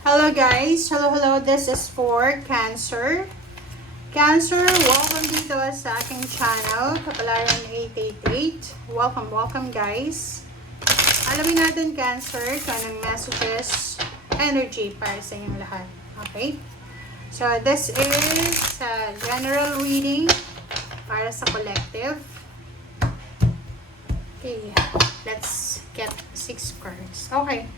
Hello guys, hello, this is for Cancer. Cancer, welcome dito sa aking channel, Kapalaran 888. Welcome guys. Alamin natin Cancer, kung anong messages, energy para sa inyong lahat. Okay? So this is general reading para sa collective. Okay, let's get 6 cards. Okay.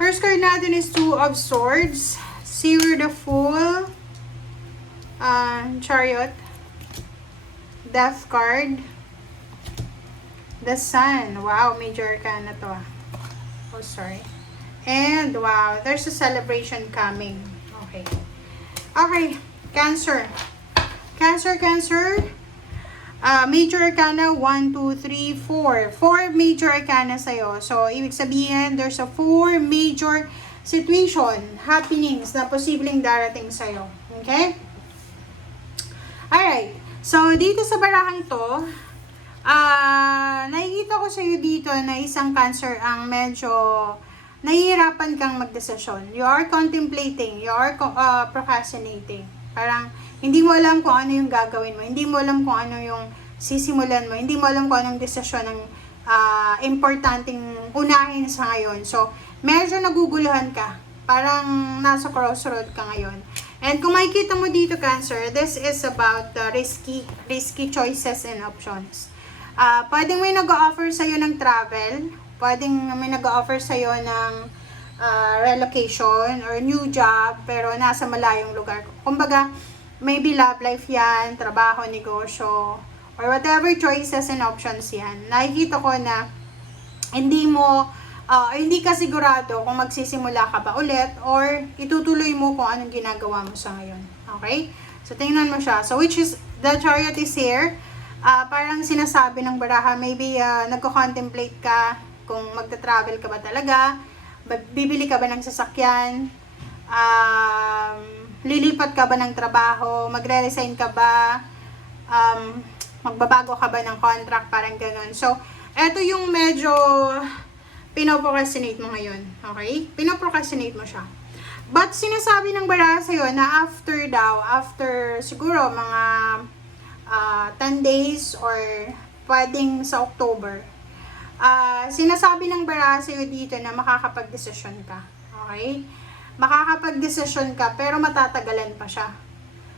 First card natin is Two of Swords, Seer the Fool, Chariot, Death card, The Sun. Wow, major arcana to. Oh, sorry. And wow, there's a celebration coming. Okay. Okay, Cancer. Cancer. Major arcana, 1, 2, 3, 4. 4 major arcana sa'yo. So, ibig sabihin, there's a 4 major situation, happenings na posibleng darating sa'yo. Okay? Alright. So, dito sa barahang to, nakikita ko sa'yo dito na isang Cancer ang medyo nahihirapan kang magdesisyon. You are contemplating, you are procrastinating. Parang, hindi mo alam kung ano yung gagawin mo. Hindi mo alam kung ano yung sisimulan mo. Hindi mo alam kung anong desisyon ng importanteng unahin sa ngayon. So, medyo naguguluhan ka. Parang nasa crossroad ka ngayon. And kung makikita mo dito, Cancer, this is about risky choices and options. Pwedeng may nag-offer sa'yo ng travel. Pwedeng may nag-offer sa'yo ng relocation or new job, pero nasa malayong lugar. Kumbaga, maybe love life yan, trabaho, negosyo, or whatever choices and options yan. Nakikita ko na hindi ka sigurado kung magsisimula ka ba ulit or itutuloy mo kung anong ginagawa mo sa ngayon. Okay? So, tingnan mo siya. So, which is, the Chariot is here. Parang sinasabi ng baraha, maybe nagko-contemplate ka kung magta-travel ka ba talaga, bibili ka ba ng sasakyan, lilipat ka ba ng trabaho, magre-resign ka ba, magbabago ka ba ng contract, parang ganun. So, eto yung medyo pinoprocrastinate mo ngayon. Okay? Pinoprocrastinate mo siya. But sinasabi ng baraha sa'yo na after siguro mga 10 days or pwedeng sa October, sinasabi ng baraha sa'yo dito na makakapag-desisyon ka. Okay? Makakapag-desisyon ka pero matatagalan pa siya.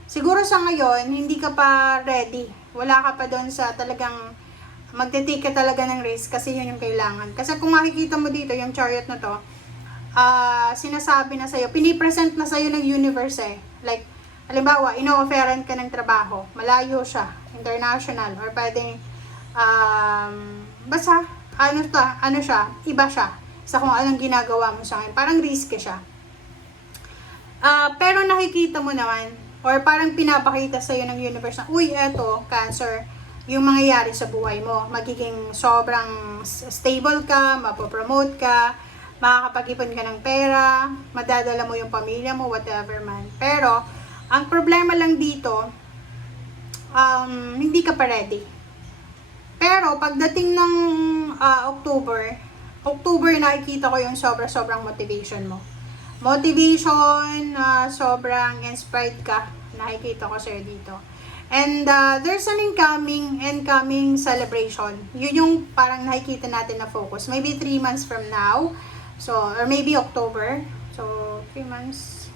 Siguro sa ngayon, hindi ka pa ready. Wala ka pa doon sa talagang magte-take ka talaga ng risk kasi yun yung kailangan. Kasi kung makikita mo dito, yung Chariot na to, sinasabi na sa'yo, pinipresent na sa'yo ng universe eh. Like, halimbawa, ino-offeran ka ng trabaho, malayo siya, international, or pwedeng, basta, ano siya, iba siya sa kung anong ginagawa mo sa akin. Parang risky siya. Pero nakikita mo naman, or parang pinapakita sa'yo ng universe na, uy, eto, Cancer, yung mangyayari sa buhay mo. Magiging sobrang stable ka, mapopromote ka, makakapag-ipon ka ng pera, madadala mo yung pamilya mo, whatever man. Pero, ang problema lang dito, hindi ka pa ready. Pero, pagdating ng October, nakikita ko yung sobrang motivation mo. Motivation, sobrang inspired ka. Nakikita ko sa'yo dito. And there's an incoming celebration. Yun yung parang nakikita natin na focus. Maybe 3 months from now. So, or maybe October. So, 3 months.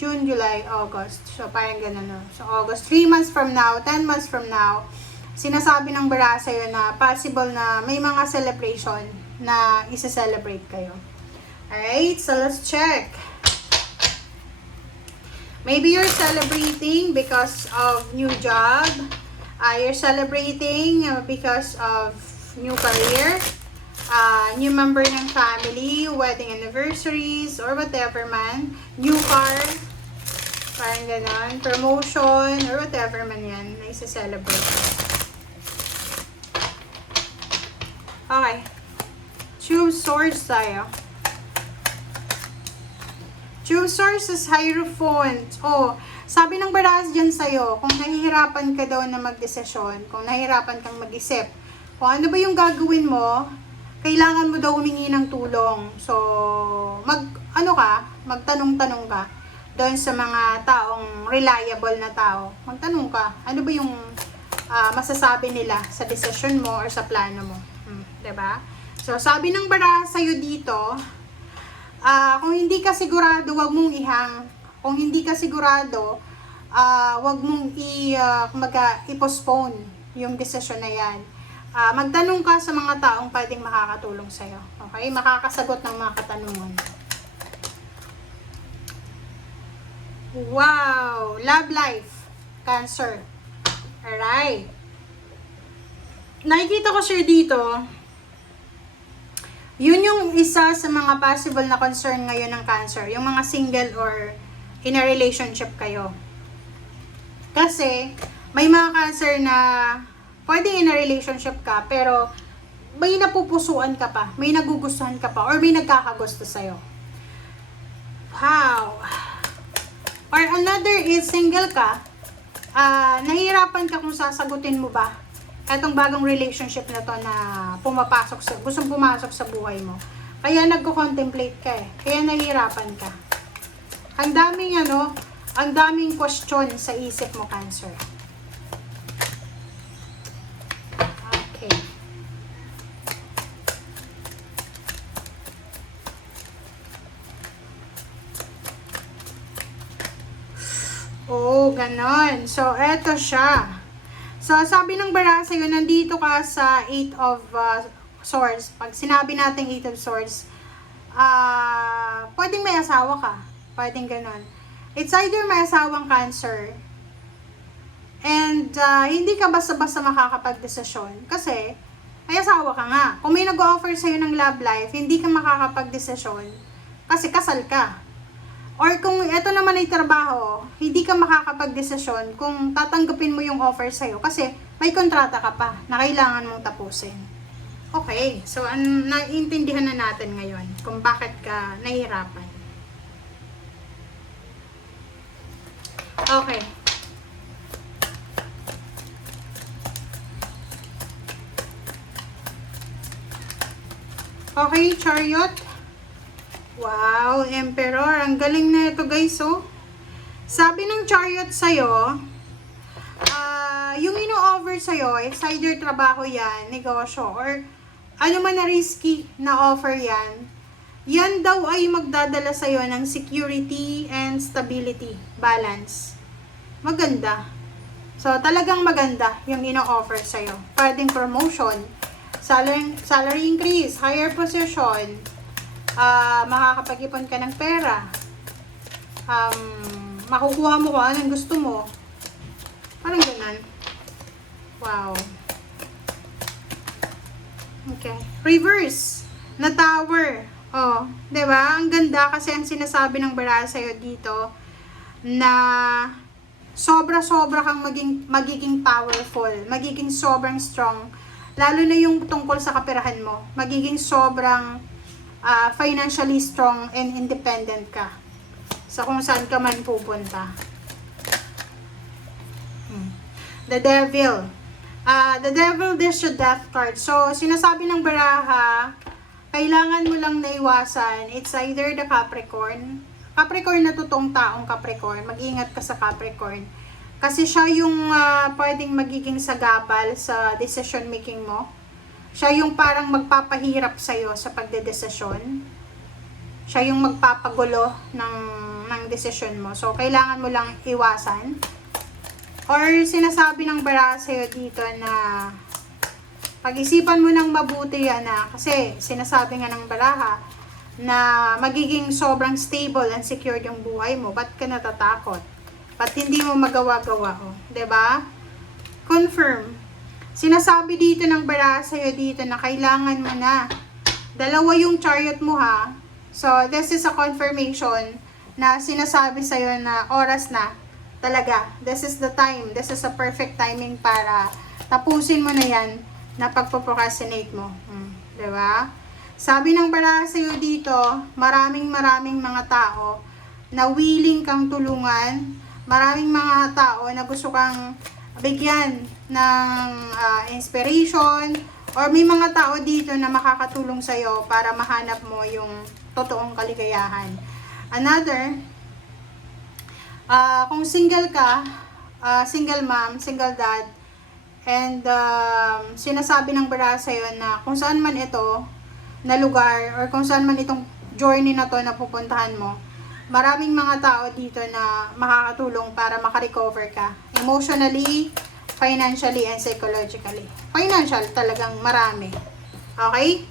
June, July, August. So, parang ganun, no? So, August. 3 months from now, 10 months from now, sinasabi ng baraha sa'yo na possible na may mga celebration na isa-celebrate kayo. Alright, so let's check. Maybe you're celebrating because of new job. You're celebrating because of new career. New member ng family, wedding anniversaries, or whatever man. New car. Parang ganon. Promotion, or whatever man yan na isa-celebrate. Okay. Two swords tayo. Two Swords is Hierophant. Oh, sabi ng baraha dyan sa'yo, kung nahihirapan ka daw na magdesisyon, kung nahihirapan kang mag-isip, kung ano ba yung gagawin mo, kailangan mo daw humingi ng tulong. So, ka, magtanong-tanong ka doon sa mga taong reliable na tao. Magtanong ka, ano ba yung masasabi nila sa desisyon mo or sa plano mo. 'Di ba? So, sabi ng baraha sa'yo dito, kung hindi ka sigurado, wag mong ihang. Kung hindi ka sigurado, wag mong i-postpone yung desisyon na yan. Magtanong ka sa mga taong pwedeng makakatulong sa'yo. Okay? Makakasagot ng mga katanungan. Wow! Love life. Cancer. Alright. Nakikita ko sir dito, yun yung isa sa mga possible na concern ngayon ng Cancer. Yung mga single or in a relationship kayo. Kasi, may mga Cancer na pwedeng in a relationship ka, pero may napupusuan ka pa, may nagugustuhan ka pa, or may nagkakagusto sa'yo. Wow! Or another is single ka, nahihirapan ka kung sasagutin mo ba etong bagong relationship na to na gustong pumasok sa buhay mo. Kaya nagko-contemplate ka eh. Kaya nahihirapan ka. Ang daming question sa isip mo, Cancer. Okay. Oh, ganon. So, eto siya. So, sabi ng baraha sa'yo, nandito ka sa 8 of Swords. Pag sinabi natin 8 of Swords, pwedeng may asawa ka. Pwedeng ganon. It's either may asawang Cancer, and hindi ka basta-basta makakapag-desisyon. Kasi, may asawa ka nga. Kung may nag-offer sa'yo ng love life, hindi ka makakapag-desisyon kasi kasal ka. Or kung ito naman ay trabaho, hindi ka makakapag-desisyon kung tatanggapin mo yung offer sa'yo kasi may kontrata ka pa na kailangan mong tapusin. Okay, so naiintindihan na natin ngayon kung bakit ka nahihirapan. Okay. Okay, Chariot. Wow, Emperor. Ang galing na ito, guys, oh. Sabi ng Chariot sa'yo, yung ino-offer sa'yo, is either trabaho yan, negosyo, or ano man na risky na offer yan, yan daw ay magdadala sa'yo ng security and stability, balance. Maganda. So, talagang maganda yung ino-offer sa'yo. Pwedeng promotion, salary increase, higher position, makakapag-ipon ka ng pera, makukuha mo kung anong gusto mo, parang ganun. Wow. Okay. Reverse na Tower. Oh, 'di ba? Ang ganda kasi ang sinasabi ng baraha sa'yo dito na sobra-sobra kang magiging powerful, magiging sobrang strong, lalo na yung tungkol sa kaperahan mo. Magiging sobrang financially strong and independent ka sa kung saan ka man pupunta. The Devil. The Devil, there's your death card. So, sinasabi ng baraha, kailangan mo lang naiwasan, it's either the Capricorn. Capricorn na totoong taong Capricorn. Mag-ingat ka sa Capricorn. Kasi siya yung pwedeng magiging sagabal sa decision making mo. Siya yung parang magpapahirap sa'yo sa pagdedesisyon. Siya yung magpapagulo ng desisyon mo. So, kailangan mo lang iwasan. Or sinasabi ng baraha sa'yo dito na pag-isipan mo ng mabuti yan kasi sinasabi nga ng baraha na magiging sobrang stable and secure yung buhay mo. Ba't ka natatakot? Ba't hindi mo magawa-gawa? Oh, 'di ba? Confirm. Sinasabi dito ng baraha sa'yo dito na kailangan mo na. Dalawa yung Chariot mo ha. So, this is a confirmation na sinasabi sa'yo na oras na talaga. This is the time. This is a perfect timing para tapusin mo na yan na pagpo-procrastinate mo. Diba? Sabi ng baraha sa'yo dito, maraming mga tao na willing kang tulungan. Maraming mga tao na gusto kang bigyan ng inspiration, or may mga tao dito na makakatulong sa'yo para mahanap mo yung totoong kaligayahan. Another, kung single ka, single mom, single dad, and sinasabi ng bara sa'yo na kung saan man ito na lugar or kung saan man itong journey na to na pupuntahan mo, maraming mga tao dito na makakatulong para makarecover ka emotionally, financially, and psychologically. Financial talagang marami. Okay?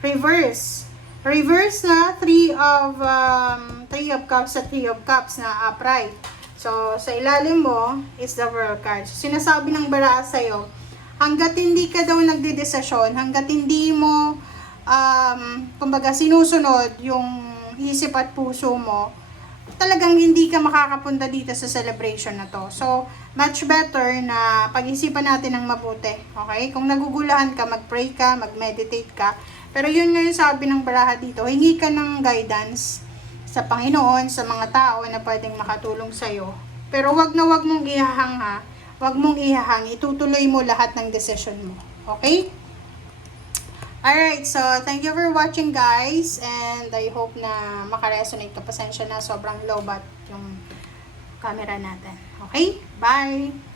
Reverse. Reverse na 3 of cups at 3 of cups na upright. So, sa ilalim mo is the World card. So, sinasabi ng bara sa'yo, hanggat hindi ka daw nagdedesisyon, hanggat hindi mo kumbaga sinusunod yung isip at puso mo, talagang hindi ka makakapunta dito sa celebration na to. So, much better na pag-isipan natin ng mabuti. Okay? Kung nagugulahan ka, mag-pray ka, mag-meditate ka. Pero yun nga yung sabi ng baraha dito, hingi ka ng guidance sa Panginoon, sa mga tao na pwedeng makatulong sa'yo. Pero wag na wag mong ihahang ha. Wag mong ihahang. Itutuloy mo lahat ng decision mo. Okay? Alright, so thank you for watching guys, and I hope na makaresonate ka. Pasensya na, sobrang low bat yung camera natin. Okay? Bye!